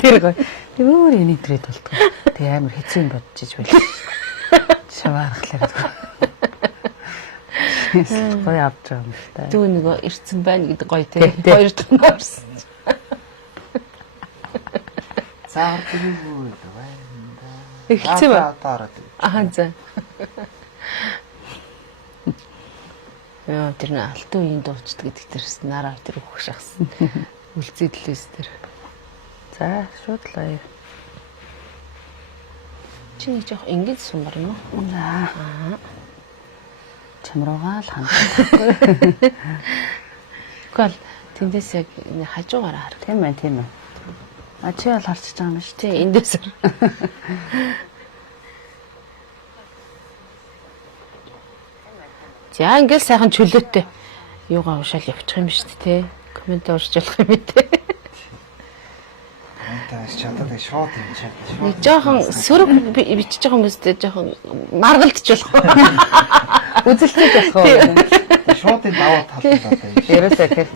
Тэр гоё. Би өөр энэтрээд болтгоо. Тэг амар хэцүү юм бодож иж байл. Шаваархлаад. Гоё авч байгаа юм л та. Дүү нөгөө ирцэн байна гэдэг гоё те. Хоёр дахь орсон. Заар дийгүү байна. Эхэлцээ ба. Аа за. Яа тэр нэг алтан үеийн дуучид гэдэг тэрс нараар тэр өгөх шахсан. Үлцэдлээс тэр. За шууд л аяа. Чи нэг жоох ингэж сумар юм уу? Аа. Чамруугаа л хандах. Гол тэндээс яг хажуугаараа хар. Тийм ээ, тийм ээ. А чи бол харчиж байгаа юм шүү. Тий, эндээс. За ингээл сайхан чөлөөтэй юугаа уушаал явчих юм шүү дээ. Коммент уурж болох юм ээ. Таас чадаад шууд юм чад. Нэг жоохон сөрөг бичиж байгаа хүмүүстэй жоохон маргалдчих болох. Үзэлцэж болох уу? Шууд энэ даваа талбай байна. Ерөөсөө тэр.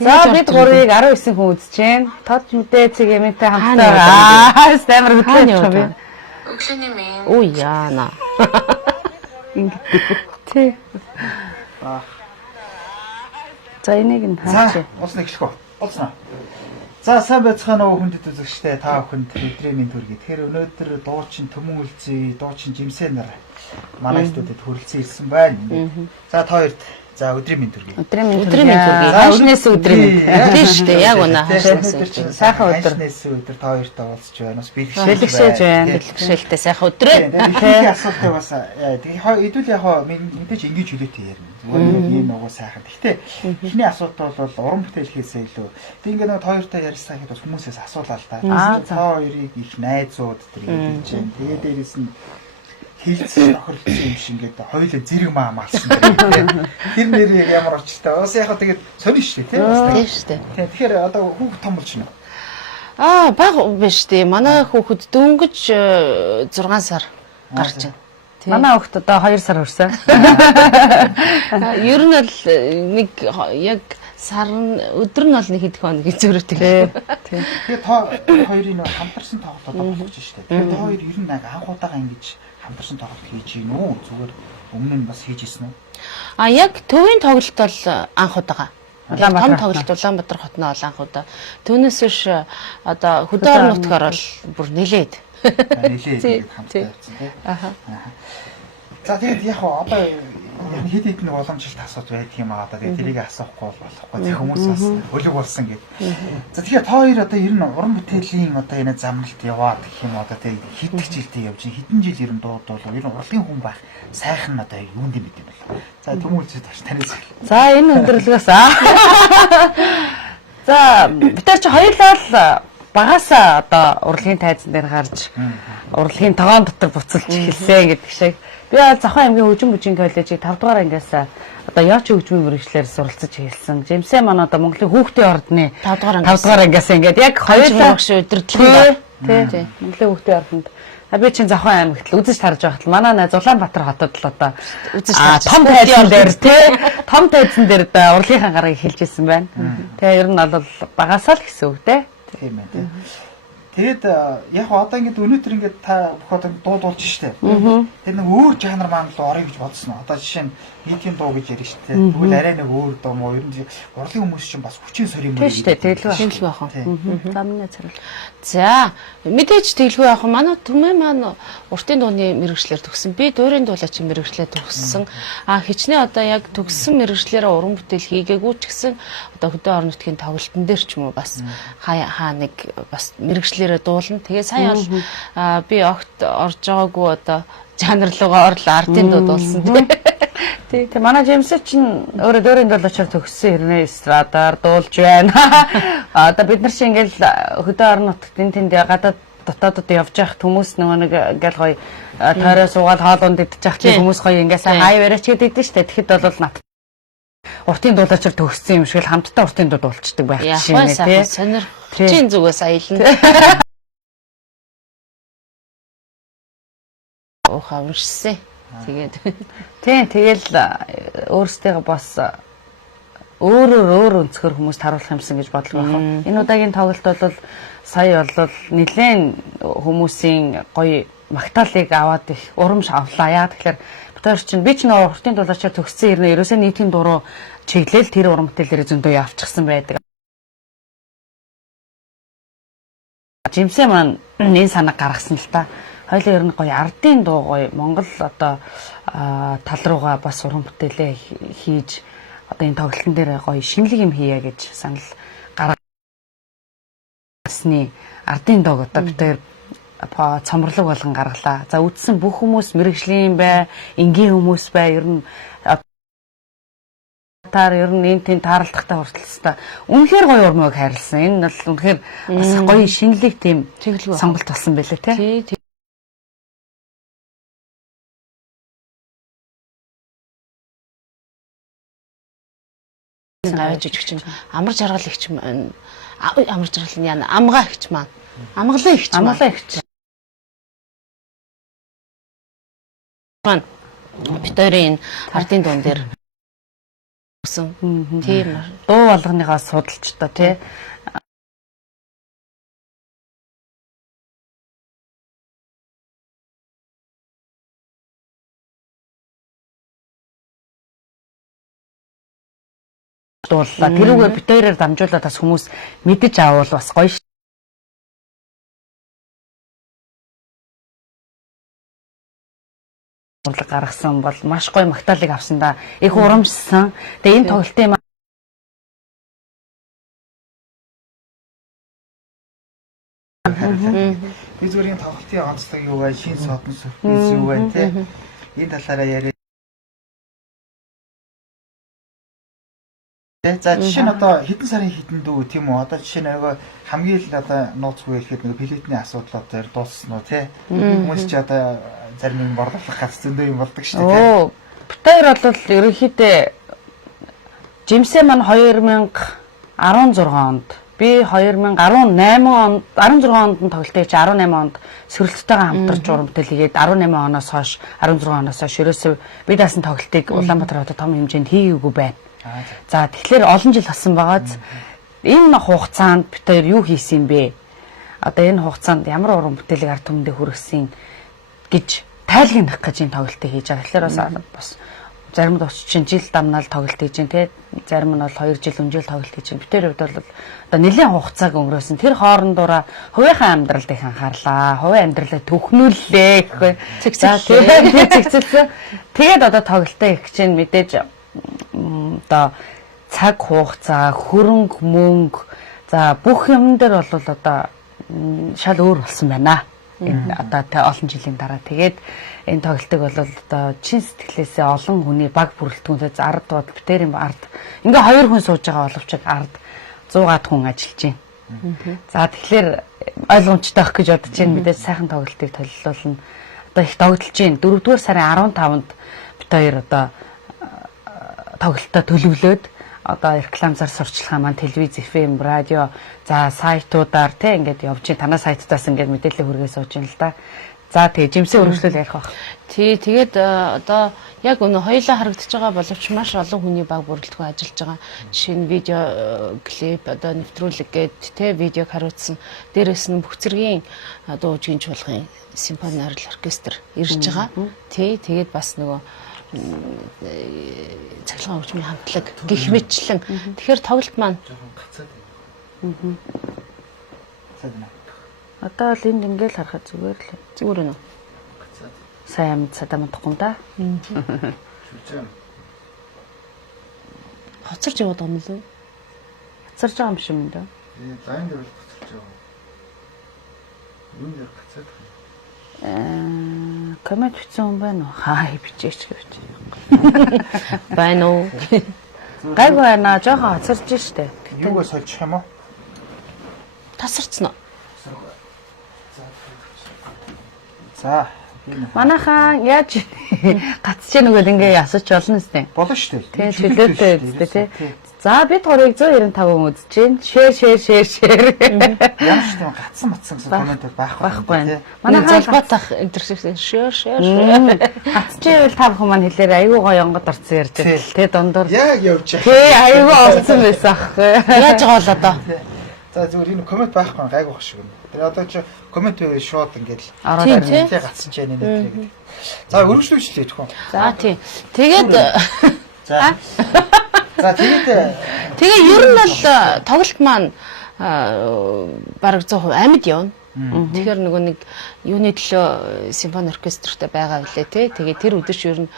За бид гурыг 19 хүн үзэж байна. Тод мэдээ цэг юмтай хамтдаа. Аа, амар хөдлөж байгаа юм. Өглөөний минь. Оо яана. Ингэдэг. Тий. За энийг нь хаач. Уус нэг эхлэх үү? Уулзнаа. За сайн байцгаана уу хүндэт үзэгчтэй та бүхэнд өдрийн минь төргий. Тэгэхээр өнөөдөр дуучин Төмөн Үлзий, дуучин Жимсээ нар манай студид хүрэлцэн ирсэн байна. За та хоёрт за өдрийн минь төргий. Өдрийн минь төргий. Хашнээс өдрийн минь. Тийм шүү дээ. Яг унаа хашнаас. Сайхан өдөр. Хашнаас өдөр та хоёртаа уулзч байна. Бас бэлгшээж байна. Бэлгшээлтэй сайхан өдрөө. Тэгэхээр асуултаа бас тэгээ хэдүүл яг мэдээж ингэж хүлээтэй ярина. Ийм нөгөө сайхан. Гэхдээ эхний асуулт бол уран бүтээл хийхээсээ илүү. Тэг ингээд нэг хоёртой ярьсан гэхэд бас хүмүүсээс асуулаа л да. Та хоёрыг их найзууд тэр ингэж байна. Тэгээ дээрээс нь хилцээ тохирлцсон юм шиг ингээд хоёулаа зэрэг маамаалсан. Тэр нэр ямар очтой. Бас яг тэгээд сонир шүү дээ тийм. Тийм шүү дээ. Тэгэхээр одоо хүүхд том болж байна. Аа баг биш дээ. Манай хүүхэд дөнгөж 6 сар гарч байна. Манай хүүхэд одоо 2 сар хүрсэн. Ер нь бол нэг яг сар өдөр нь бол нэг хэд хоног зөрөөтэй. Тийм. Тэгээ та хоёрын хамтарсан тоглолтод болох ч шүү дээ. Тэгээ та хоёр ер нь яг анх удаага ингэж хамтарсан тоглолт хийж гин үү? Зүгээр өмнө нь бас хийж ирсэн үү? А яг төвийн тоглолт бол анх удаага. Улаанбаатар том тоглолт Улаанбаатар хотноо бол анх удаа. Түүнээс биш одоо хөдөө орон нутгаар бол бүр нэлээд. Нэлээд хамттай явсан тийм. Аха. За тэгээд яг одоо хэд хэдэн боломжтой асууж байдаг юм аа. Одоо тэгээд тэрийг асуухгүй болохгүй. Тэг хүмүүс бас өлөг болсон гэдэг. За тэгэхээр та хоёр одоо ер нь уран бүтээлийн одоо энэ замналт яваад гэх юм одоо тэгээд хэдэн жилдээ явж хэдэн жил ер нь дуудвал ер нь урлагийн хүн байх сайхан одоо юунд юм бэ бол. За төмөлцөд багш танаас эхэл. За энэ өндөрлгөөс За бид нар чи хоёулаа л багасаа одоо урлагийн тайзан дээр гарч урлагийн тогоон дотор буцалж эхэлсэн гэдэг шиг. Би Завхан аймгийн хөгжим бүжгийн коллежийг 5 дугаар ангиас одоо яач хөгжмийн мэргэжлэр суралцаж эхэлсэн. Жимсээ маань одоо Монголын хүүхдийн ордны 5 дугаар ангиас ингээд яг хоёулаа багш удирдлага тий Монголын хүүхдийн ордонд би чинь Завхан аймагт л үзэж тарж байхад манай найз Улаанбаатар хотод л одоо үзэж тарж том тайзан дээр тий том тайзан дээр урлагийнхаа гарагийг хэлж ирсэн байна. Тэгээ ер нь бол багасаа л гэсэн үг тий. Тийм ээ тий. Тэгэд яг одоо ингээд өнөөдөр ингээд та бүх одоо дуудуулж штэ. Тэр нэг өөр жанр маань л орё гэж бодсон. Одоо жишээ нь нийтийн дуу гэж ярина штэ. Тэгвэл арай нэг өөр дуу мó ер нь урлагийн хүмүүс чинь бас хүчин сөрийн юм. Тийм штэ. Тэглгүй байх. Замны царил. За мэдээж тэглгүй байх. Манай түмэн маань уртын дууны мэргэжлэр төгсөн. Би дуурийн дуулаачийн мэргэжлэр төгссөн. Хичнээн одоо яг төгссөн мэргэжлэрээ уран бүтээл хийгээгүй ч гэсэн одоо хөдөө орон нутгийн тоглолтын дээр ч юм уу бас хаа нэг бас мэргэжлэрээ дуулна. Тэгээ сая бол би огт орж байгаагүй одоо жанр руугаа орлоо артын дуу дуулсан тий. Тэгээ манай Жимсээ чинь өөрөө дуурийн дуулаачаар төгссөн хэрнээ эстрадаар дуулж байна. Одоо бид нар чинь ингээл хөдөө орон нутгад тэнд гадаад дотоодод явж явах хүмүүс нөгөө нэг ингээл гоё тойроо суугаад хоолунд идчих тийм хүмүүс гоё ингээ сайн хай бариач гэдэг дээ штэ. Тэгэхэд бол нат уртын дуулаачаар төгссөн юм шиг л хамтдаа уртын дуу дуулцдаг байх чинь тий. Сонирхолтой зүгээс аялна. Ухаан уншсан. Тэгээд тийм тэгэл өөрсдөө бас өөр өнцгөр хүмүүст харуулах юмсан гэж бодлого байна. Энэ удаагийн тоглолт бол сая бол нэлээд хүмүүсийн гоё магтаалыг аваад их урамш авлаа. Яа тэгэхээр битээр чинь би ч нөгөө хурдын дулаачаар төгссөн ирнэ ерөөсөө нийтийн дуруу чиглэл тэр уран бүтээлээр зөндөө явчихсан байдаг. Жимсээ маань энэ санаг гаргасан л та. Хоёлын ер нь гоё ардын дуу гоё Монгол одоо тал руугаа бас уран бүтээлээ хийж одоо энэ тоглолтын дээр гоё шинэлэг юм хийя гэж санал гаргасны ардын доог одоо битээр цомрлог болгон гаргалаа. За үдсэн бүх хүмүүс мэрэгжлийн бай, энгийн хүмүүс бай ер нь ер нь энэ тийм тааралдахтай хүртэл үнэхээр гоё урмыг хайрлсан. Энэ бол үнэхээр бас гоё шинэлэг тийм сонголт болсон байлээ тий. Аваад жижигч амар жаргал ихч амар жаргал нь яана амгаа ихч маань амгалан ихч маань битэрийн ардын дуун дээр өсөн тийм дуу болгоныгоо судалж та тий дууллаа. Тэрүүгээр битээрээр дамжуулаад бас хүмүүс мэдэж аавал бас гоё урлаг гаргасан бол маш гоё магтаалыг авсан да. Их урамшсан. Тэгээ энэ тоглолтын би зүгээр энэ тоглолтын онцлог юу вэ? Шин содон сөрприз юу вэ те? Энэ талаараа яриа. За жишээ нь одоо хэдэн сарын хэдэн дүү тийм үү? Одоо жишээ нь нөгөө хамгийн л одоо нууцгүй хэлэхэд нөгөө пилетний асуудлууд дээр дууссан уу тий? Хүмүүс ч одоо зарим юм борлуулах гац зөндөө юм болдог шүү дээ. Битээр бол ерөнхийдөө жимсээ маань 2016 онд би 2018 онд 16 онд нь тоглолтыг 18 онд сөрөлттэйгээ хамтарч уран бүтээл хийгээд 18 оноос хойш 16 оноос хойш ерөөсөө би даасан тоглолтыг Улаанбаатар хотод том хэмжээнд хийгээгүй байна. За тэгэхээр олон жил болсон байгааз энэ хугацаанд бид хоёр юу хийсэн бэ? Одоо энэ хугацаанд ямар уран бүтээлийг ард түмэндээ хүргэсэн гэж тайлгнах гэж энэ тоглолтыг хийж байгаа. Тэгэхээр бас зарим нь чинь жил дамнаал тоглолт хийж байна те. Зарим нь бол 2 жил өнжил тоглолт хийж байна. Бид хоёр хувьд бол одоо нэлээд хугацааг өнгөрөөсөн. Тэр хоорондоо хувийнхаа амьдралд их анхаарлаа. Хувийн амьдралаа төхнүүллээ гэхгүй. Цэгцэлсэн. Тэгээд одоо тоглолтоо их чинь мэдээж одоо цаг хугацаа, хөрөнгө мөнгө за бүх юм дээр бол одоо шал өөр болсон байна. Энэ одоо олон жилийн дараа тэгээд энэ тоглолтыг бол одоо чин сэтгэлээсээ олон хүний баг бүрэлдэхүүнтэй ард бод битэрийн ард ингээ 2 хүн сууж байгаа боловч ард 100-аад хүн ажиллаж байна. За тэгэхээр ойлгомжтой байх гэж бодож байна. Мэдээж сайхан тоглолтыг төлөвлөлнө. Одоо их тоглож байна. 4-р сарын 15-нд бит хоёр одоо тоглолтоо төлөвлөөд одоо рекламзаар сурчлагаа маань телевиз, FM, радио, за сайтуудаар те ингээд явж чинь танаа сайтаас ингээд мэдээлэл хүргээ сууж байна л да. За тэгээ жимсээ өргөжлөл ярих байх. Тий, тэгээд одоо яг өнөө хоёулаа харагдаж байгаа боловч маш олон хүний баг бүрэлдэхүүн ажиллаж байгаа. Жишээ нь видео клип одоо нэвтрүүлэг гээд те видеог харуулсан. Дээрээс нь бүх зэргийн дуу жинж болгын симфони арил оркестр ирж байгаа. Тий, тэгээд бас нөгөө цахилгаан хөгжмийн хамтлаг гих мэтчлэн тэгэхээр тоглолт маань одоо л энд ингээл харахад зүгээр л зүгээр нөө сайн садам утахгүй да хоцорч яваад байгаа юм лээ хоцорч байгаа юм шиг юм да лайн дээр хоцорч байгаа юм дээр гацаад коммент бичсэн юм байна уу? Хаа бичээч гэж. Байна уу? Гайгүй байна. Жохоо хоцорч штэ. Юугаа сольчих юм уу? Тасарцсан уу? За. Манайхаа яаж гацч нөгөө ингээ асууч болно үстэй. Болно штэ. Тийм чөлөөтэй үстэй тий. За бид хорыг 195 үзэж байна. Share. Ямар ч тийм гацсан матсан гэсэн коммент байхгүй. Манай залбаатах интерсекшн шэр. Гацчихвэл та бүхэн маань хэлээр айгүй гоё онгод орцсон ярьж байна. Тэ дундуур. Яг явж байгаа. Тэ айгүй олцсон байсан ах. Яаж байгаа бол одоо. За зүгээр энэ коммент байхгүй гайгүй бах шиг юм. Тэгээ одоо чи коммент шууд ингээд ороод ирнэ. Гацсан ч яа нэ гэдэг. За өргөжлүүлчихлээ түүхэн. За тий. Тэгээд За тэгээд ер нь бол тоглолт маань бараг 100% амьд явна. Тэгэхээр нөгөө нэг юуны төлөө симфони оркестртэй байгаа билээ тий. Тэгээд тэр өдөрч ер нь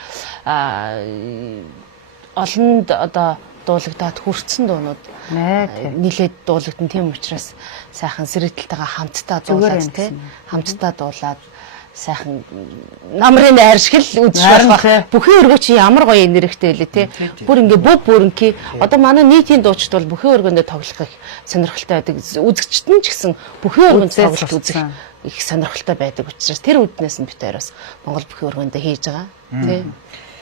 олонд одоо дуулагдаад хүрсэн дуунууд нийлээд дуулагдсан. Тийм учраас сайхан сэрэтэлтэйгээ хамтдаа дуулаад тий. Хамтдаа дуулаад сайхан намрын найр шиг л үзэж байх. Бүхэн өргөө чи ямар гоё энергитэй лээ те. Бүр ингээ бүв бүрэнхий. Одоо манай нийтийн дуучид бол бүхэн өргөндөө тоглох их сонирхолтой байдаг. Үзэгчд нь ч гэсэн бүхэн өргөнд тоглолт үзэх их сонирхолтой байдаг учраас тэр үднээс нь бид хоёроос Монгол бүхэн өргөндөө хийж байгаа. Тэ.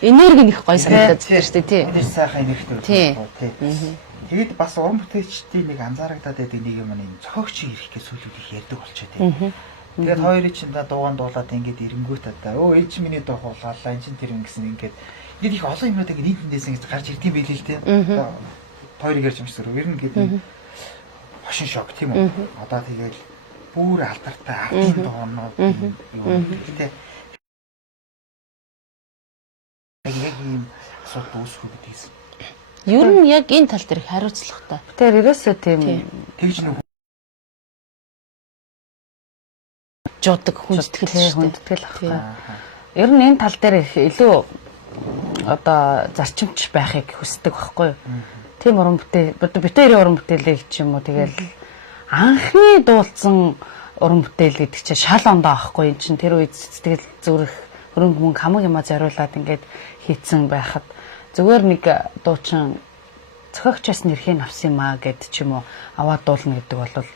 Энерги нэх гоё санагдаад байна шүү дээ тий. Энэ сайхан энергитэй байна тий. Тэгээд бас уран бүтээлчдийн нэг анзаарагдаад байдаг нэг юм нь зохиогчийн эрх гэж сүүлүүд их ярьдаг болчихоо тий. Тэгээд хоёрын чинь дууган дуулаад ингээд эренгүүт одоо ээж миний дуу хооллаа энэ чинь тэр юм гэсэн ингээд их олон юмнууд ингээд нийтнээс ингэж гарч ирдэм байлээ л тий. Хоёрыг ярьж юмшсаар ер нь ингээд хошин шок тийм үү. Одоо тэгээд бүр алдартай ардын дуунууд юм тий. Яг ийм асуудал үүсэх гэдгийгс. Ер нь яг энэ тал дээр хариуцлагатай. Тэр ерөөсөө тийм тэгж нэг жуудаг хүндэтгэл байхгүй. Ер нь энэ тал дээр их илүү одоо зарчимч байхыг хүсдэг байхгүй юу? Тийм уран бүтээл битэрийн уран бүтээлийг ч юм уу тэгэл анхны дуулсан уран бүтээл гэдэг чинь шал ондоо байхгүй юм чинь тэр үед сэтгэл зүрх хөрөнгө мөнгө хамаг юмаа зориулаад ингээд хийцэн байхад зүгээр нэг дуучин зохиогчоос нэрхийг авсан юм аа гэд ч юм уу аваад дуулна гэдэг бол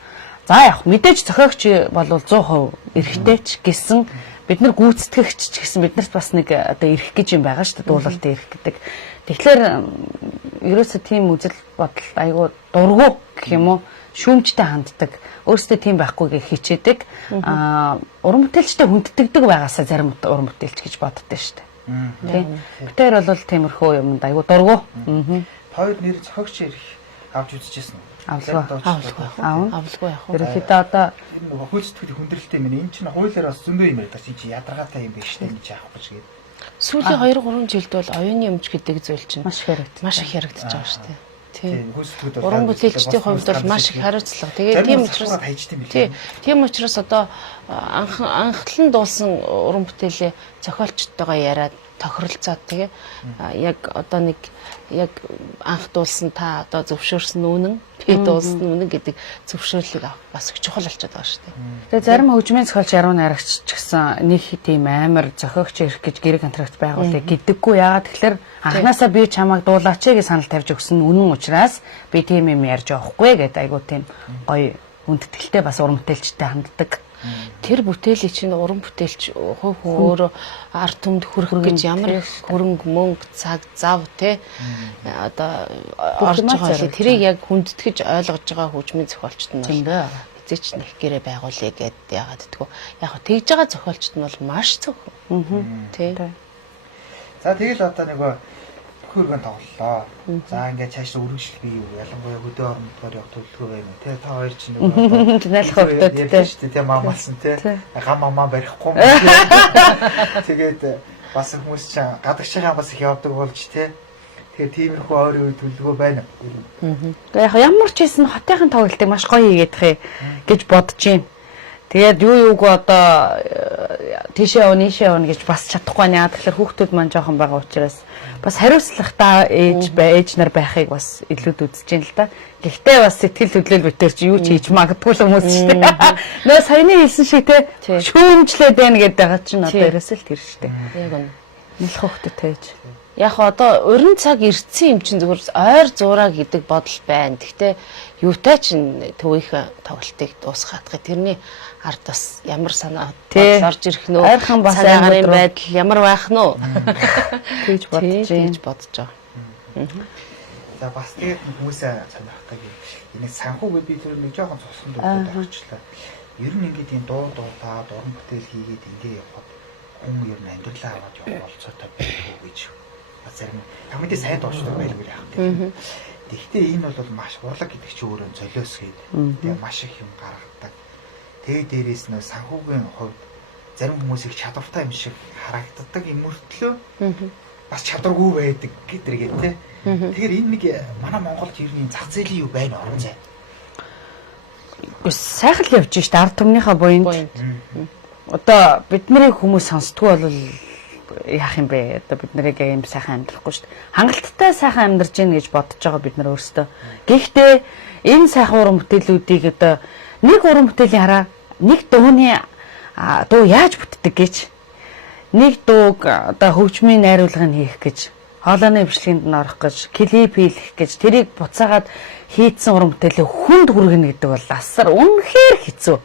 за яг мэдээж зохиогч бол 100% эрхтэй ч гэсэн бид нар гүйцэтгэгч ч гэсэн биднэрт бас нэг одоо эрх гэж юм байгаа шүү дээ дуулалтын эрх гэдэг. Тэгэхээр ерөөсөө тийм үзэл бодол айгүй дургу гэх юм уу шүүмжтэй ханддаг. Өөрөөсөө тийм байхгүйгээ хичээдэг. Уран бүтээлчтэй хүнддэгдэг байгаасаа зарим уран бүтээлч гэж боддөө шүү дээ. Тийм. Битээр бол тиймэрхүү юмд айгүй дургу. Хоёр нэр зохиогч эрх авч үзчихсэн үү? Авалгүй яг. Ерөнхийдөө одоо нөгөө хөөцөлтөд хүндрэлтэй юм. Энэ чинь хуулиар бас зөндөө юм байдаг. Чи ядаргаатай юм биш үү гэж яах гэж гээд. Сүүлийн 2-3 жилд бол оюуны өмч гэдэг зүйл чинь маш их яригдчихэж байгаа шүү дээ. Тийм. Хөөцөлтөд бол уран бүтээлчдийн хувьд бол маш их хариуцлага. Тэгээд тийм учраас одоо анхлан дуулсан уран бүтээлээ зохиолчтойгоо яриад тохиролцоод тэгээ яг одоо нэг яг анх дуулсан та одоо зөвшөөрсөн үнэн би дуулсан үнэн гэдэг зөвшөөрлийг бас их чухал болчиход байгаа шүү дээ. Тэгээ зарим хөгжмийн зохиолч яруу найрагч ч гэсэн нэг тийм амар зохиогч ирэх гэж гэрэг контракт байгуулъя гэдэггүй. Яагаад тэгэхээр анханасаа би чамайг дуулаач гэж санал тавьж өгсөн үнэн учраас би тийм юм ярьж явахгүй гэдэг айгуу тийм гоё хүндэтгэлтэй бас уран бүтээлчтэй ханддаг. Тэр бүтээлийг чинь уран бүтээлч хувь өөрөө ард түмэд хүрэх гэж ямар их хөрөнгө мөнгө цаг зав те одоо орж байгаа. Тэрийг яг хүндэтгэж ойлгож байгаа хөгжмийн зохиолчд нь эзэч нэг гэрээ байгуулъя гэд яагаад гэдгүү. Яг тэгж байгаа зохиолчд нь бол маш зөвхөн. Тий. За тэгэл одоо нөгөө хөргөн тоглолоо. За ингээд цааш өргөжлөх бий юу? Ялангуяа хөдөө орнодоор явах төлөвлөгөө байна уу? Тэ та хоёр чинь нөгөө найлх хөвгөдтэй тэ маамалсан тэ гам амаа барихгүй. Тэгээд бас хүмүүс чинь гадагшаа бас их явдаг болж тэ. Тэгэхээр тиймэрхүү ойрын үе төлөвлөгөө байна. Яг ямар ч хэсэн хотынхын тоглолтыг маш гоё хийгээд гэж бодож байна. Тэгээд юу юуг одоо тийшээ явна, ийшээ явна гэж бас чадахгүй наа. Тэгэхээр хүүхдүүд маань жоохон байгаа учраас бас хариуцлагатай ээж нар байхыг бас илүүд үзэж байна л да. Гэхдээ бас сэтгэл хөдлөл битэр чи юу ч хийж магадгүй л хүмүүс шүү дээ. Нөө саяны хэлсэн шиг те шүүмжлээд байна гэдэг байгаа чинь одоо ерөөсөө л тэр шүү дээ. Яг үнэ. Нэлх хөөхтэй тааж. Яг одоо уран цаг ирсэн юм чинь зүгээр ойр зураа гэдэг бодол байна. Гэхдээ юутай чинь төвийнхээ тоглолтыг дуусгаадах тэрний ард бас ямар санаа орж ирэх нөө ойрхон бас агарын байдал ямар байх нь уу гэж бодож байгаа. За бас тэгээд хүмүүсээ сонирхдаг энэ санхүүгээ би тэр нэг жоохон цусганд өгчлээ. Ер нь ингээд энэ дуудаад уран бүтээл хийгээд ингээ явхад хүн ер нь амьдралаа аваад явах болцоотой байх гэж бас зарим хамтдаа сайн дууштай байлгүй яах вэ. Тэгэхдээ энэ бол маш урлаг гэдэг чи өөрөө золиос гээд тэгээ маш их юм гаргадаг. Тэгээ дээрээс нь санхүүгийн хувьд зарим хүмүүс их чадвартай юм шиг харагддаг юм мөртлөө бас чадваргүй байдаг гэдэргээ тий. Тэгэхээр энэ нэг манай Монголд ер нь зах зээлийн юу байна орон зай. Сайхан л явж штэ ард түмнийхээ буйнд. Одоо бидний хүмүүс сонсдгүй бол яах юм бэ? Одоо бид нарыг ийм сайхан амьдрахгүй шүү дээ. Хангалттай сайхан амьдарч гин гэж бодож байгаа бид нар өөрсдөө. Гэхдээ энэ сайхан уран бүтээлүүдийг одоо нэг уран бүтээлийн хараа нэг дууны дуу яаж бүтдэг гэж нэг дууг одоо хөгжмийн найруулгыг хийх гэж хоолойны бичлэгэнд нь орох гэж клип хийх гэж тэрийг буцаагаад хийцэн уран бүтээлээ хүнд хүргэнэ гэдэг бол асар үнэхээр хэцүү.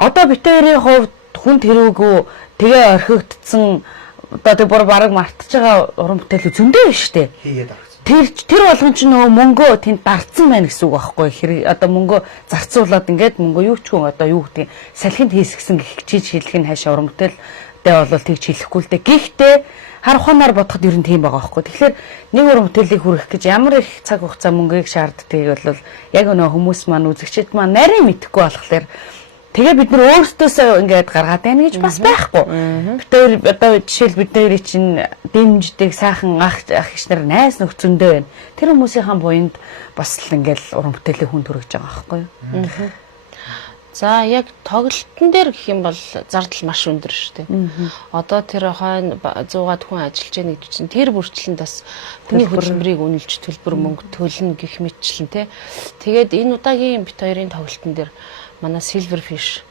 Одоо битээрийн хувьд хүнд хэрүүгүү тэгээ орхигдсон одоо тэг бүр бараг мартаж байгаа уран бүтээлүүд зөндөө биш үү? Хийгээд авчихсан. Тэр болгон ч нөө мөнгөө тэнд дарцсан байна гэсэн үг байхгүй хэрэг одоо мөнгөө зарцуулаад ингээд мөнгөө юу ч хүн одоо юу гэдэг салхинд хийсгсэн гэх чиж хэлэх нь хаашаа уран бүтээлтэй бол тэгж хэлэхгүй л дээ. Гэхдээ хар ухаанаар бодоход ер нь тийм байгаа байхгүй. Тэгэхээр нэг уран бүтээлийг хүргэх гэж ямар их цаг хугацаа мөнгөийг шаарддаг бол яг өнөө хүмүүс маань үзэгчид маань нарийн мэдэхгүй болохоор тэгээ бид нар өөрсдөөсөө ингээд гаргаад байна гэж бас байхгүй. Бид хоёр одоо жишээл бид хоёрын чинь дэмждэг сайхан ах иш нар найз нөхцөндөө байна. Тэр хүмүүсийн буйнд бас л ингээд уран бүтээлийн хүн төрөж байгаа байхгүй юу? За яг тоглолтын дээр гэх юм бол зардал маш өндөр шүү дээ. Одоо тэр хойно 100-аад хүн ажиллаж байгаа гэдэг чинь тэр бүрчлэн бас хүний хөдөлмөрийг үнэлж төлбөр мөнгө төлнө гэх мэтчлэн тий. Тэгээд энэ удаагийн бит хоёрын тоглолтын дээр манай Silverfish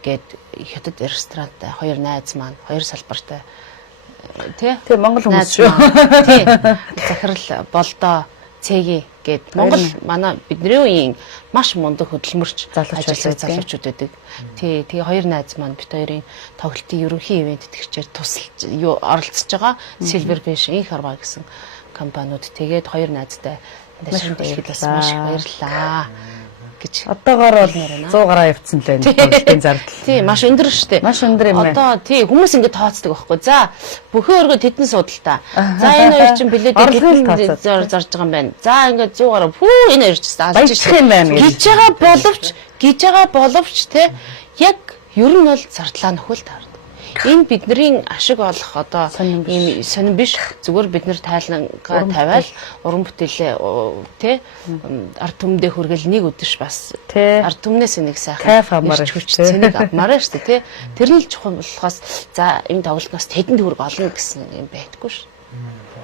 гээд хятад ресторантай хоёр найз маань хоёр салбартай тий. Тэгээ Монгол хүмүүс шүү. Тий. Захирал болдоо цэгийн гээд Монгол манай бидний үеийн маш мундаг хөдөлмөрч залуучууд байдаг. Тий, тэгээ хоёр найз маань бит хоёрын тоглолтын ерөнхий ивент тэгчээр тусалж оролцож байгаа Silverfish инх арба гэсэн компаниуд тэгээд хоёр найзтай дэшин дэлхийд бас маш их баярлалаа гэж. Одоогоор бол 100 гараа явцсан л байна. Тоглолтын зардал. Тий, маш өндөр шүү дээ. Маш өндөр юм байна. Одоо тий хүмүүс ингэ тооцдог байхгүй. За бүхэн өргөө тэдэн судалтай. За энэ хоёр чинь билетийг зарж байгаа юм байна. За ингэ 100 гараа пүү энэ хоёр ч алж юм байна гэж байгаа боловч тий яг ер нь бол зардлаа нөхөл таард. Энэ бидний ашиг олох одоо ийм сонирн биш зүгээр бид нэр тайлангаа тавиал уран бүтээлээ тий ард түмдээ хүргэл нэг өдөш бас ард түмнээс нэг сайхан хүч цэнийг авмаараа шүү дээ тий тэр нь л чухал болохоос за энэ тоглолтноос тэдэнд хүрг олно гэсэн юм байдаггүй шүү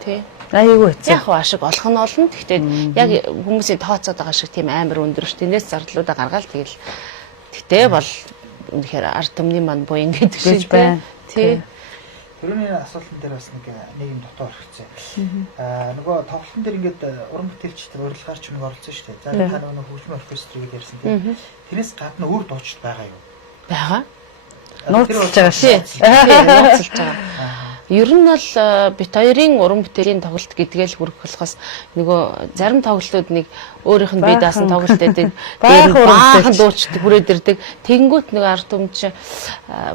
тий айгүй хэцүү яг ашиг олох нь олно гэхдээ яг хүмүүсийн тооцоод байгаа шиг тийм амар өндөр ш тэрнээс зардлуудаа гаргаал тэгэл тэгтээ бол үнэхээр ард түмний маань буян гэдэг шиг байна. Тий. Тэрний асуултан дээр бас нэг юм дотоо орчихсон. Нөгөө тоглолтын дээр ингээд уран бүтээлчтэй урилгаарч нэг оролцсон шүү дээ. За та нөгөө хөгжмийн оркестрийг ярьсан тийм. Тэрнээс гадна өөр дуучид байгаа юу? Байгаа. Нууцлж байгаа шүү. Нууцлж байгаа. Ер нь бол бит хоёрын уран бүтээлийн тоглолт гэдгээл хүрэх болохоос нөгөө зарим тоглолтууд нэг өөрийнх нь бие даасан тоглолт байдаг. Баахан дуучид хүрээд ирдэг. Тэгэнгүүт нэг ард түмч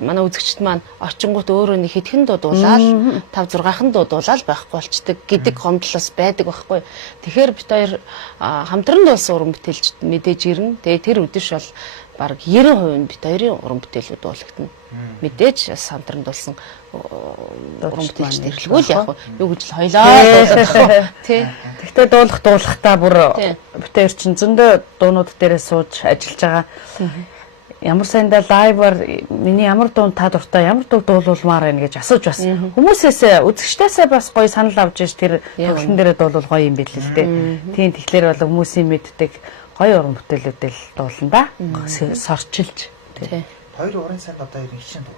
манай үзэгчд маань очингууд өөрөө нэг хэдхэн дуудуулаад 5-6хан дуудуулаад байхгүй болчдөг гэдэг гомдлоос байдаг байхгүй. Тэгэхээр бит хоёр хамтран дуулсан уран бүтээлч мэдээж ирнэ. Тэгээ тэр үдэш бол бараг 90% бит хоёрын уран бүтээлүүд дуулагдана. Мэдээж самтранд болсон уран бүтээлч нэрлэггүй л яг юу гэж л хоёлаа дуулах тий. Тэгтээ дуулахтаа бүр бит хоёр чинь зөндөө дуунууд дээрээ сууж ажиллаж байгаа. Ямар сайндаа лайваар миний ямар дуун та дуртай ямар дуу дуулуулмаар байна гэж асууж бас хүмүүсээс үзэгчдээсээ бас гоё санал авч иж тэр тоглолтын дээрээ дуулвал гоё юм билээ л дээ. Тийм тэгэхээр бол хүмүүсийн мэддэг гоё уран бүтээлүүдэл дуулна да. Сорчилж тий. Хоёр уран сайн одоо ирэх чинь дуу.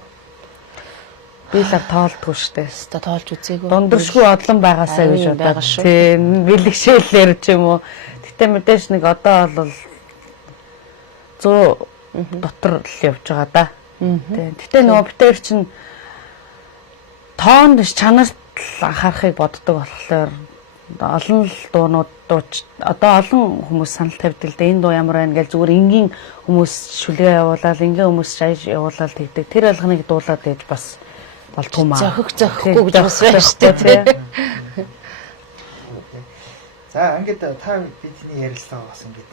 Би л тоолдгүй штэ. Өстө тоолж үзээгүй. Дундэршгүй одлон байгаасаа гэж бодоод. Тийм бэлгшээлээр ч юм уу. Гэтэ мэдээж нэг одоо бол 100 дотор л явж байгаа да. Тийм. Гэтэ нөгөө битээр чинь тоон чанарт анхаарахыг боддог болохоор олон л дуунууд дууч одоо олон хүмүүс санал тавьдаг л да энэ дуу ямар байна гэж зүгээр энгийн хүмүүс шүлгээ явуулаад энгийн хүмүүс шааж явуулаад тэгдэг. Тэр алганыг дуулаад байж бас болтгоо маа. Зохихгүй гэж бас байна шүү дээ. За ингээд та бидний ярилцлага бас ингээд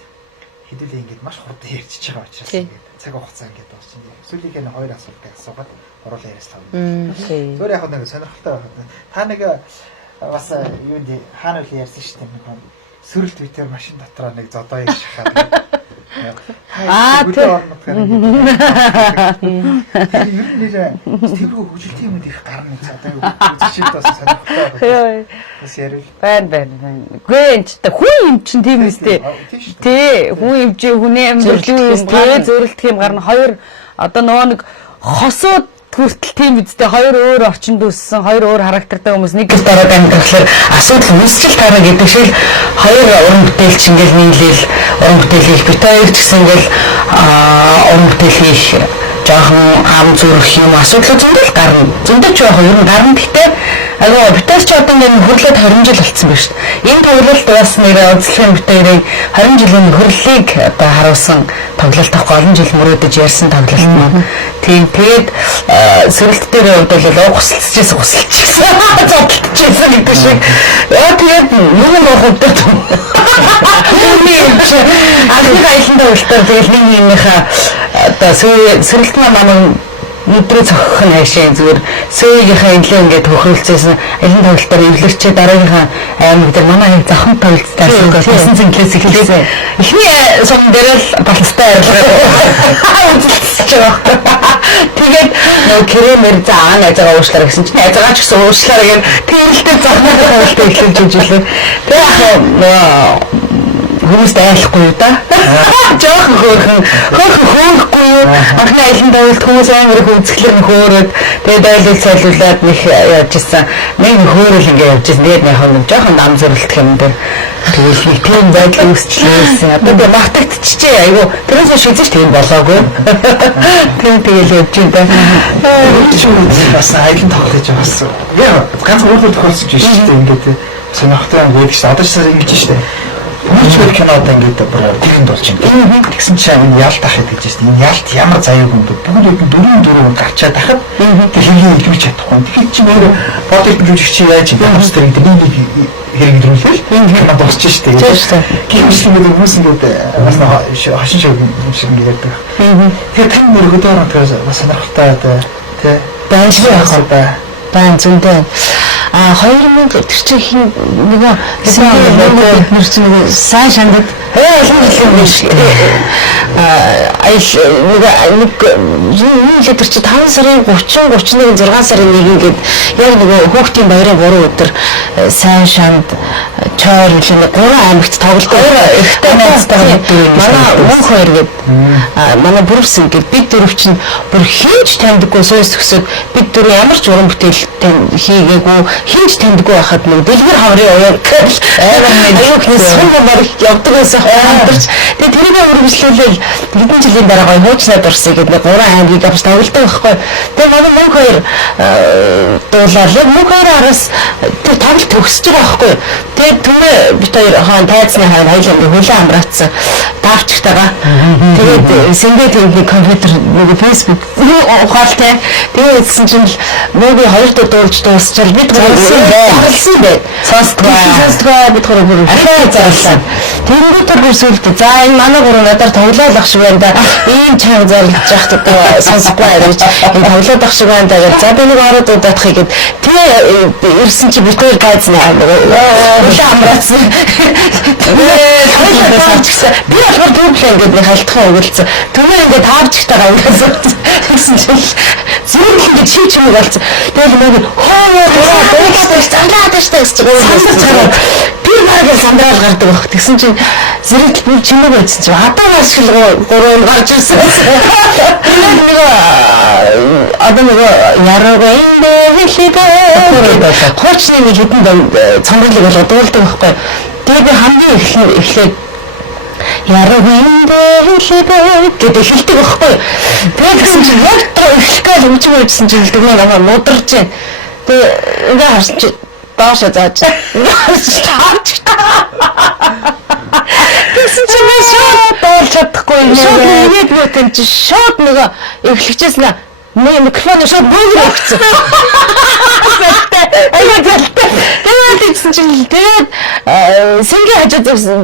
хэдүүлээ ингээд маш хурдан ярьчихж байгаа учраас ингээд цаг хугацаа ингээд дууссан. Сүүлийнх нь хоёр асуултыг асуугаад оруулаа ярилцлага. Зүгээр яг нэг сонирхолтой байна. Та нэг бас юунд хаана үл ярьсан шүү дээ. Нэг сөрөл твитер машин дотроо нэг зодоо их шахаад. Тэрхүү хүжилт юмуд их гарна гэж одоо үзчихээд бас сонирхолтой байна. Бас ярил. Байна. Үгүй энэ ч хүн юм чинь тийм үстэй. Тий, хүн юмжээ хүний амьдрал юу юм тий зөрлөлт юм гарна. Хоёр одоо нөгөө нэг хосууд хүртэл тийм үстэй хоёр өөр орчинд үссэн, хоёр өөр характертай хүмүүс нэг л дараад амьдрахлаар асуудал үүсчил таараа гэдэг шиг хоёр уран бүтээлч ингээл нийлээл уран бүтээл хийх бит хоёр ч гэсэн ингээл уран бүтээл хийх жоохон ам зүрх юм асуудал зөндөл гарна. Зөндөө ч яг ер нь гарна гэхдээ агуу битээс ч одоо ингээд хөрлөд 20 жил болцсон байна шүү дээ. Энэ тоглолт бас нэр үзлэгийн битээрийн 20 жилийн хөрлөлийг одоо харуулсан тоглолт авах олон жил мөрөөдөж ярьсан тоглолт нь. Тийм тэгээд сөрөлт дээр хувьд бол гусалцчихсан зодтолчихсан гэдэг шиг. Яа тэгээд нэг хөвдөд. Анхны айлтанд үлдээ тэгээд нэг юмнийхаа одоо сөрөлтнөө манай өдрөө цохох нь хайшаа зүгээр сөөөгийнхаа инлээ ингээд хөхрөлцөөсөн алин тоглолтоор эвлэрчээ дараагийнхаа аймаг дээр манай зохон тоглолттой байсан зинглээс эхлэсэн. Эхний сон дээр л балцтай арилгаа үзэлцэж байгаа. Тэгээд нөө кремер заа найзгаа уушлаа гэсэн чинь найзгаа ч гэсэн уушлаа гэн тэрэлтэй зохны тоглолтоо эхлэж үжилээ. Тэгээд хүмүүс айлахгүй юу да? Жохон хөөхгүй юу? Анхны айлын давалт хүмүүс амар их үзэхлэр нөхөөрөөд тэгээд айлыг цайлуулад нэг яаж ирсэн. Нэг нөхөөрөл ингэ явж ирсэн. Тэгээд нэг жохон нам зөрлөлт юм дээр тэгээд нэг тийм байдал үүсчихлээсэн. Одоо би магтагдчихжээ. Айгу тэрээс шийдэж тийм болоогүй. Тэгээд явж байна. Бас айлын тоглож байгаас. Яа, ганц өөрөөр тохиолдсон ч шүү дээ ингээд сонирхолтой юм байдаг шүү. Одоо ч сар ингэж шүү дээ. Мөрчмөр кинод ингээд тэрэнд болж байна. Тэгсэн чинь энэ ялт ах гэж байна. Энэ ялт ямар заяаг юм бэ? Бүгд дөрөв гарчаад ахад тэг хэрэг илэрч чадахгүй. Тэгэхээр чи өөрөө бодолт жүжигч яаж юм бэ? Хамс тэр нэг хэрэг илрүүлээл кино босч штэ. Гэмшлэг гэдэг хүмүүс ингээд бас хашин шиг ингээд ярьдаг. Тэгэхээр тэр мөрөгөөр бас сонирхолтой тий. Баяжгүй ах уу? Баан зөндөө. 2000 тэр чинь нөгөө сайн шандад олон жилийн биш. Нэг тэр чинь 5 сарын 30 31 6 сарын 1 гээд яг нөгөө хүүхдийн баярын 3 өдөр сайн шанд чойр нэг 3 аймагт тоглолт ихтэй найзтай манай мөн хоёр гээд манай бүрвсэн гээд бид дөрөв чинь бүр хинж таньдаггүй сууж төгсөд бид дөрөв ямар ч уран бүтээл хийгээгүй хинж таньдаггүй байхад нэг дэлгэр хаврын уяг аюулгүй сумаар явдаг байсан хамтарч тэгээд тэрийг үргэлжлүүлээл хэдэн жилийн дараа гоё хуучнаад орсон гэдэг нэг 3 аймгийг авч тоглолтоо байхгүй тэгээд манай мөн хоёр дуулаад мөн хоёр араас тэр тоглолт төгсөж байгаа байхгүй тэгээд түмээ бит хоёр хаан тайцны хаан хоёулаа хөлөө амраацсан давчтайгаа тэгээд сингээ тэгээд компьютер нэг фейсбુક ухаалтай тэгээд үзсэн чинь мөгийн 2 дахь дуулж дуусчаал бид гэрсэн бай. Сонсдгоо бид гурав ахаа зарлаа. Тэнгүүтэр бүрсүүлд за энэ манай гурав надаар тоглоолох шиг байна да. Ийм чанга зарлж яхад одоо сонсохгүй гэж энэ тоглоолох шиг байна да. За би нэг ороод удаадах гээд тэгээ ирсэн чи бид хоёр гайзна. Амраацсан. Би болохоор дүүплээ ингээд нэг халтхан өгөлцсөн. Түмээ ингээд таавчтайгаа ингээд гэсэн чинь зүгээр ингээд шийч юм болцсон. Тэгээд нэг сандраад штэ гэж байгаа. Би маргал сандраал гардаг баг. Тэгсэн чинь зэрэг бүр чимэг байсан чинь хатаа ашиг 3 гарч ирсэн. Тэгээд нэг одоо нэг яруугаа энэ хэлээд хуучны нэг хэдэн цамралыг бол дуулдаг байхгүй. Тэгээд би хамгийн эхлээд яруугаа гэдэг хэлдэг байхгүй. Тэгээд гэсэн чинь яг ихтэй үжиг үйдсэн чинь хэлдэг намайг мударч байна. Тэгээ ингээ харсан чи доошо зааж. Тэгсэн чинь шууд дуулж чадахгүй шууд нэ. ингээд бүхэн чи шууд нөгөө эхлэгчээс нэ микрофон шууд бүгд өгсөн. Тэгээд тэгсэн чинь тэгээд сэнгээ хажууд зогсон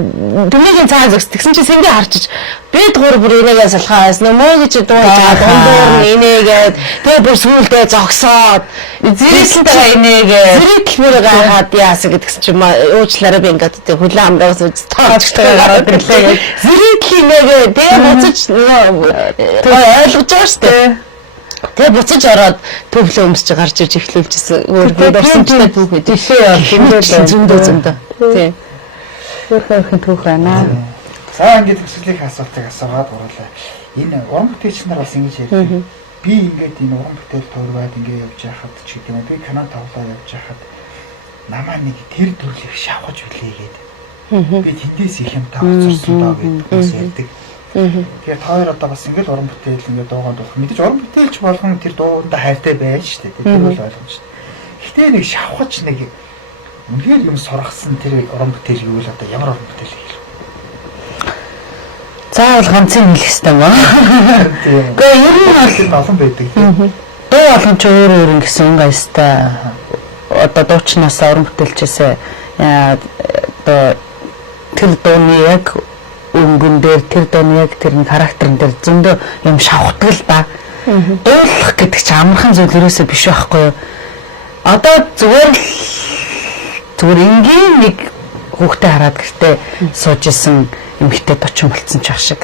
түмэгийн цаа зогс тэгсэн чинь сэнгээ харчиж би дуур бүр инээгээ салхаас нөмөө гэж дуулаад дундуур инээгээд тэгээд бүр сүулдээ зогсоод Зэрэглэнтэй инээгээ зэрэглэмээр гахаад яасан гэдгсэн чинь уучлаарай би ингээд хүлэн амраас тоочтой гараад ирлээ. зэрэглэмээгээ тэгээд буцаж ойлгож байгаа шүү дээ. Тэгээ буцаж ороод төвлөө өмсөж гарч ирж эхлүүлчихсэн. Өөр дурсамжтай түүхэд. Дэлхээ зөндөө. Тийм. Өөрхөн түүх байна. За ингээд төсөөлөх асуултыг асуугаад оруулаа. Энэ уран бүтээлч нар бас ингэж ярьдаг. Би ингээд энэ уран бүтээл туургаад ингээд явж байхад ч гэдэг юм. Би кино тоглоод явж байхад намаа нэг тэр төрлийг шавхаж үлээгээд. Би тэндээс их юм таавцсан доо гэдэг бас ярьдаг. Тэгэхээр хоёр одоо бас ингээд уран бүтээл ингээд дуугаад болох. Мэдээж уран бүтээлч болгон тэр дуундаа хайртай байж штэ. Тэр бол ойлгомжтой. Гэхдээ нэг шавхаж нэг үнээр юм сургасан тэр уран бүтээл юу л одоо ямар уран бүтээл хэлэх. Заавал ганцын хэлэх хэрэгтэй маа. Гэхдээ ер нь бол олон байдаг. дуу олон ч өөр ингэсэн юм баястай. Одоо дуучнаас уран бүтээлчээсээ одоо тэр дууны яг өнгөн дээр тэр дууны яг тэр характерн дээр зөндөө юм шавхдаг л да. Дуулах гэдэг чинь амархан зүйл ерөөсөө биш байхгүй юу? Одоо зүгээр энгийн нэг хүүхдээ хараад гэртээ сууж исэн эмэгтэй дуучин болцсон ч ах шиг.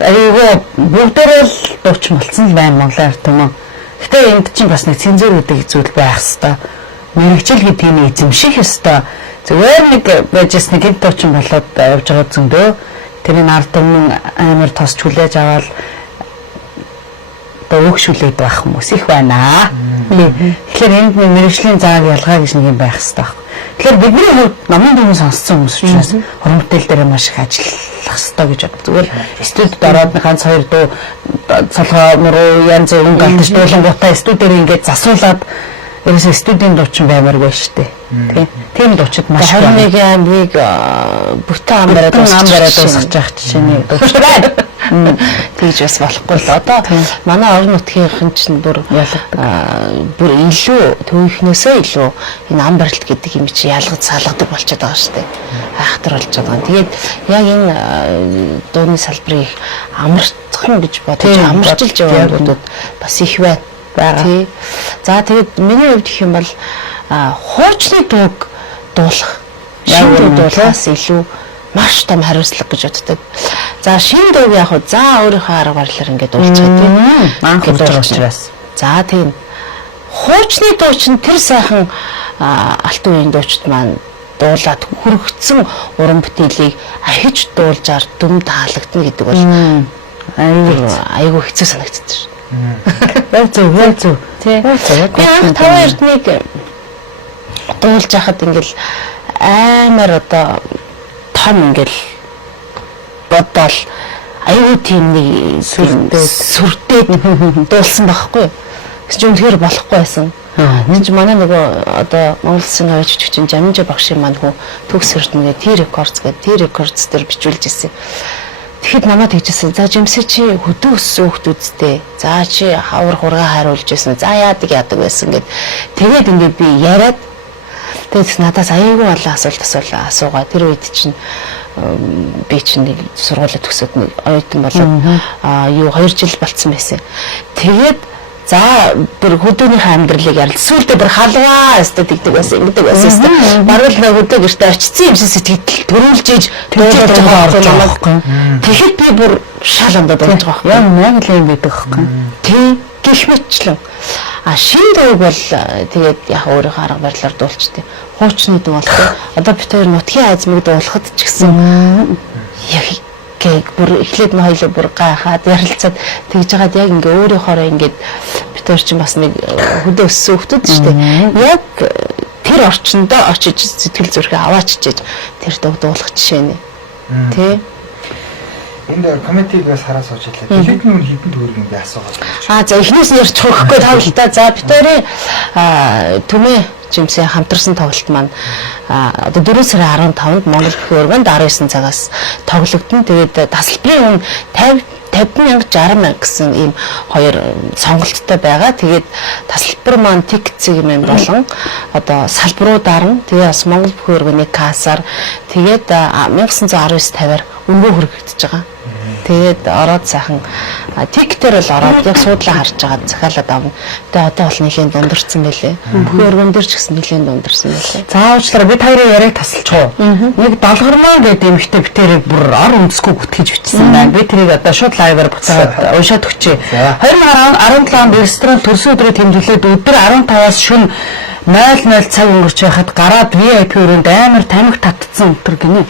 Айгаа бүгдээрээ л дуучин болцсон л байна Монголын ард түмэн. Гэтэ энд чинь бас нэг цензур гэдэг зүйл байх хэвээр. Мэргэжил гэдэг нь эзэмших ёстой. Зүгээр нэг байжс нэг хэд дуучин болоод явж байгаа зөндөө тэрийн ард түмэн амар тосч хүлээж аваад өгшүүлээд байх хүмүүс их байна. Тэгэхээр энд мэргэжлийн зааг ялгаа гэж нэг юм байх хэрэгтэй байна. Тэгэхээр бидний хувьд намын дүнгийн сонссон хүмүүс учраас уран бүтээл дээр маш их ажиллах хэрэгтэй гэж бод. Зүгээр студид ороод ганц хоёр дуу цолгоо мөрөө янз бүрийн галдаж дуулангуудаа студидээр ингээд засуулаад ерөөсөө студийн дуучин баймаргүй шүү дээ. Тийм дуучид маш их. 21 аймгийг бүтэн ам бариад дуусгаж явах жишээний дуучин байна. Тэгж бас болохгүй л одоо манай орон нутгийн чинь бүр илүү төвийнхнөөсөө илүү энэ ам барилт гэдэг юм чи ялгаж салгадаг болчиход байгаа шүү дээ. Айхтар болж байгаа. Тэгээд яг энэ дууны салбарыг амарцхан гэж бодож амарчилж байгаа хүмүүс бас их байна. Тий. За тэгээд миний хувьд гэх юм бол хуучны дууг дуулах, шинэ дуу дуулахаас илүү маш том хариуцлага гэж боддог. За шинэ дууг яг за өөрийнхөө арга барилаар ингээд дуулцгаа тийм. Ингээд дуулчихвас. За тийм. Хуучны дуу чинь тэр сайхан алт үеийн дуучид маань дуулаад хүрэгцэн уран бүтээлийг ахиж дуулжаар дүм таалагдана гэдэг бол айгүй хэцүү санагддаг шүү. Зөв. Тий. Би анх 5-2-ыг дуулж хахад ингээл амар одоо том ингээл бодвол аюу тийм нэг сүрдээд дуулсан байхгүй. Гэж үнэхээр болохгүй байсан. Энд манай нөгөө одоо Монгол Улсын авч жүжигчин Жаминжа багшийн маань хөө төгс эрдэнэ T-Records гэдэг T-Records дээр бичүүлж ирсэн. Тэгэхэд намайг тэгжсэн. За жимсээ чи хөдөө өссөн хүмүүсттэй. За чи хавар хургаа хариулж ирсэн. За яадаг байсан гэд. Тэгээд ингээд би яриад тэгээд надаас аяйгүй олон асуулт асуугаа. Тэр үед чинь би чинь нэг сургуулаа төгсөөд нэг оюутан болоод 2 жил болцсон байсан. Тэгээд за бүр хөдөөнийхөө амьдралыг ярил. Сүүлдээ бүр халваа өстө тэгдэг байсан, ингэдэг байсан. Баруул нэг хөдөө гэртээ очицсан юмшиг сэтгэл төрүүлж иж дуулж байгаа байхгүй. Тэгэхэд би бүр шал амдаад болж байгаа байхгүй. Яг л юм байдаг байхгүй. Тий, гэх мэтлэн. Шинэ дууг бол тэгээд яг өөрийнхөө арга барилаар дуулчихдээ. Хуучны дуу болохгүй. Одоо бид хоёр нутгийн азмыг дуулахад ч гэсэн яг бүр эхлээд нь хоёулаа бүр гайхаад ярилцаад тэгж жагаад яг ингээ өөрийнхоороо ингээд бид хоёр чинь бас нэг хөдөө өссөн хүмүүс шүү дээ. Яг тэр орчиндөө очиж сэтгэл зүрхээ аваачиж тэр дуу дуулах жишээ нэ. Тэ. Энд комментиг бас хараа сууж ирлээ. Билетний үн хэдэн төгрөг юм бэ асуугаад. За эхнээс нь ярьж өгөхгүй тавлаа. За бид хоёрын түмээ жимсээ хамтарсан тоглолт маань одоо 4 сарын 15-нд Монгол бүхэн өргөнд 19 цагаас тоглогдно. Тэгээд тасалбарын үн 50,000 60,000 гэсэн ийм хоёр сонголттой байгаа. Тэгээд тасалбар маань тикцэг юм болон одоо салбаруудаар нь тэгээд бас Монгол бүхэн өргөний кассаар тэгээд 1919.50-аар өнгөө хүрэгдэж байгаа. Тэгээд ороод сайхан тиктер бол ороод яг суудлаа харж байгаа захиалаад авна. Тэгээд одоо бол нэлийн дундэрсэн байлээ. Бүхэн өргөн дээр ч гэсэн нэлийн дундэрсэн байлээ. Заавчлаараа бид хоёрын яриаг тасалчих уу. Нэг долгормоо гэдэг эмэгтэй битэрийг бүр ор үндэсгүй гүтгэж бичсэн байна. Би тэрийг одоо шууд лайваар буцаад уншаад өгчээ. 2017 онд ресторан төрсөн өдрөө тэмдэглээд өдөр 15-аас шөнө 00 цаг өнгөрч байхад гараад VIP өрөөнд амар тамхи татцсан өтер гинэ.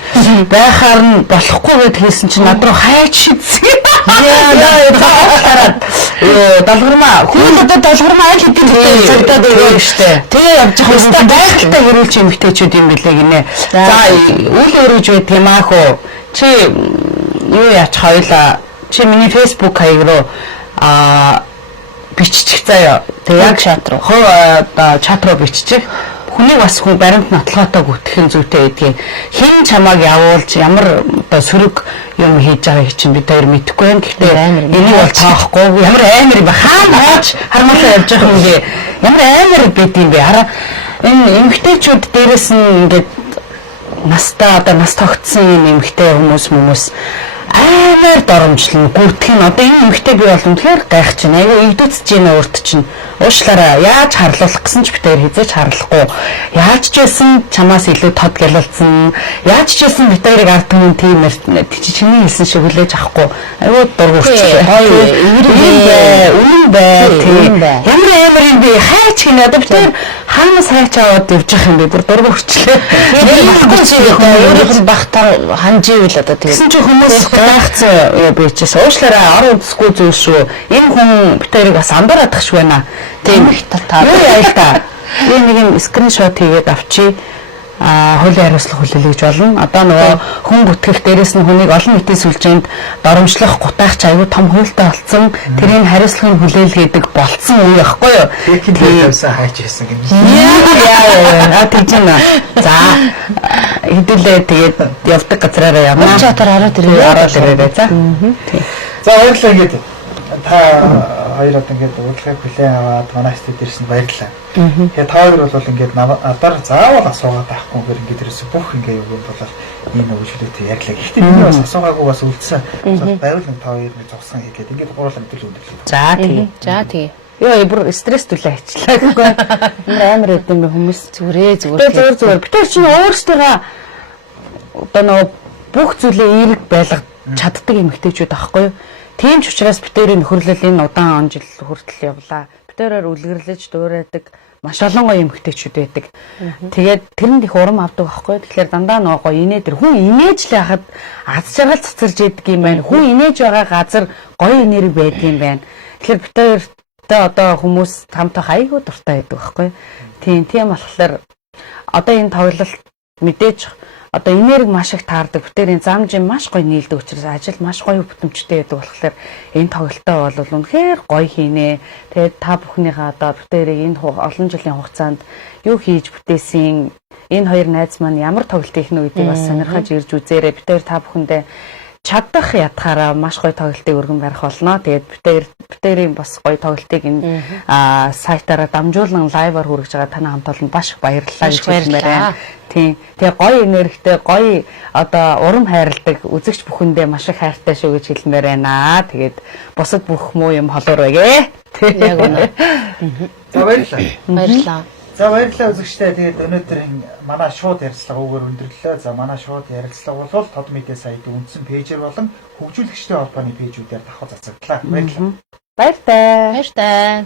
Байхаар нь болохгүй гэд хэлсэн чинь над руу хайж шидсэн. Яа, долгормаа. Хүн одоо долгормаа аль хэдийн цагтаад өгөө штэ. Тэгээ явж байгаа юм байхaltaа хэрүүлж эмэгтэйчүүд юм бэлээ гинэ. За үл өрөөж байт юм аа хөө. Чи юу яач хоёлаа. Чи миний Facebook хаяг руу биччих заяа. Тэг яг чат руу. Чат руу биччих. Хүнийг бас хүн баримт нотлоготой гүтгэх зүйтэй гэдгийг хэн чамааг явуулж ямар одоо сөрөг юм хийж байгааг чинь бид хоёр мэдэхгүй байна. Гэхдээ энийг бол тоохгүй. Ямар амар юм бэ? Хааж хармаалаа явж байгаа юм гээ. Ямар амар байд юм бэ? Хараа энэ эмгтээчүүд дээрээс нь ингээд настаа одоо нас тогтсон юм эмгтээ хүмүүс амар доромжлон гүтгэх нь одоо энэ эмгтээ би бол үнэхээр гайхаж байна. Айгүй игдүүцэж байна өөрт чинь. Уушлаараа яаж харлуулах гэсэн ч битээр хизээч харлахгүй. Яаж ч байсан чамаас илүү тод гялалцсан. Яаж ч байсан битээрийг ард түмэн тийм чиний хэлсэн шиг хүлээж авахгүй. Айгүй дургуурч. Үнэн бай. Ямар амар юм бэ? Хайч гинэ одоо битээр хаанаас хайч аваад явж байгаа юм бэ? Бүр дургуурчлээ. Тэгэхгүй чи өөрийнх нь бахтаа ханживэл одоо тэгээд гэсэн чи хүмүүс гайхацсан бичээс уушлаараа ор үндэсгүй зүйл шүү. Энэ хүн битээрийг бас андараад тахш байна. Тийм их татаа. Юу яа л та. Би нэг юм скриншот хийгээд авчи. Хуулийн хариуцлага хүлээлгэж болно. Одоо нөгөө хүн бүтгэх дээрээс нь хүнийг олон нийтийн сүлжээнд доромжлох гутайх ч аюу том хуультай болцсон. Тэрийн хариуцлагыг хүлээлгээдэг болцсон үе байхгүй юу? Тэгээд тавьсан хайж ирсэн гэнэ. Яа тэгжинэ. За хэдүүлээ тэгээд явдаг газраараа явна. чатаар ороод ирээ. За. За баярлалаа ингээд та хоёр одоо ингээд урилгыг хүлээн аваад манай студид ирсэн баярлалаа. Тэгээд та хоёр бол ингээд надаар заавал асуугаад байхгүй ингээд ерөөсө бүх ингээд юу бол энэ өгүүлэлтээ ярьлаа. Гэхдээ миний бас асуугаагүй бас үлдсэн. Байвал та хоёр нэг зогсон хийгээд ингээд гурлаа мэдээлэл өгдөг. За тий. За тий. Йоо бүр стресс түлээ хийчлээ гэхгүй. Амар хэдэм бэ хүмүүс зүгээр. Бид нар чинь өөрсдөө одоо нөгөө бүх зүйлээ эерэг байлгаж чаддаг эмэгтэйчүүд аахгүй юу? Тийм ч учраас битэрийн нөхөрлөл энэ удаан он жил хүртэл явлаа. Битэрээр үлгэрлэж дуурайдаг маш олон гоё эмэгтэйчүүд байдаг. Тэгээд тэрэнд их урам авдаг байхгүй. Тэгэхээр дандаа нөгөө гоё инээдэр хүн инээж л яхад аз жаргал цацарж идэг юм байна. Хүн инээж байгаа газар гоё энерги байдаг юм байна. Тэгэхээр битэртэй одоо хүмүүс хамтаа айгүй дуртай байдаг байхгүй. Тийм болохоор одоо энэ тоглолт мэдээж одоо энерги маш их таардаг. Бүтээрийн зам жим маш гоё нийлдэг учраас ажил маш гоё бүтэмжтэй байдаг болохоор энэ тоглолтоо бол үнэхээр гоё хийнэ. Тэгээд та бүхнийхээ одоо бүтээрийг энэ олон жилийн хугацаанд юу хийж бүтээсэн энэ хоёр найз маань ямар тоглолт хийх нь гэдгийг бас сонирхож ирж үзээрэй. Бүтээр та бүхэндээ чадах ятгаараа маш гоё тоглолтыг өргөн барих болно. Тэгээд бүтээрийн бас гоё тоглолтыг энэ сайтаараа дамжуулан лайваар хүргэж байгаа танай хамт олонд маш их баярлалаа гэж хэлмээр. Тийм. Тэгээ гоё энергитэй, гоё одоо урам хайрладаг үзэгч бүхэндээ маш их хайртай шүү гэж хэлмээр байна. Тэгээд бусад бүх муу юм холоор байгээ. Яг үнэ. За баярлалаа. Баярлалаа. За баярлалаа үзэгчдээ. Тэгээд өнөөдөр манай шууд ярилцлага өгөр өндөрлөө. За манай шууд ярилцлага бол Тод Медиа сайтын үндсэн пэйжээр болон хөгжүүлэгчдийн холбооны пэйжүүдээр давхар цацагдлаа. Баярлалаа. Баяртай. Баяртай.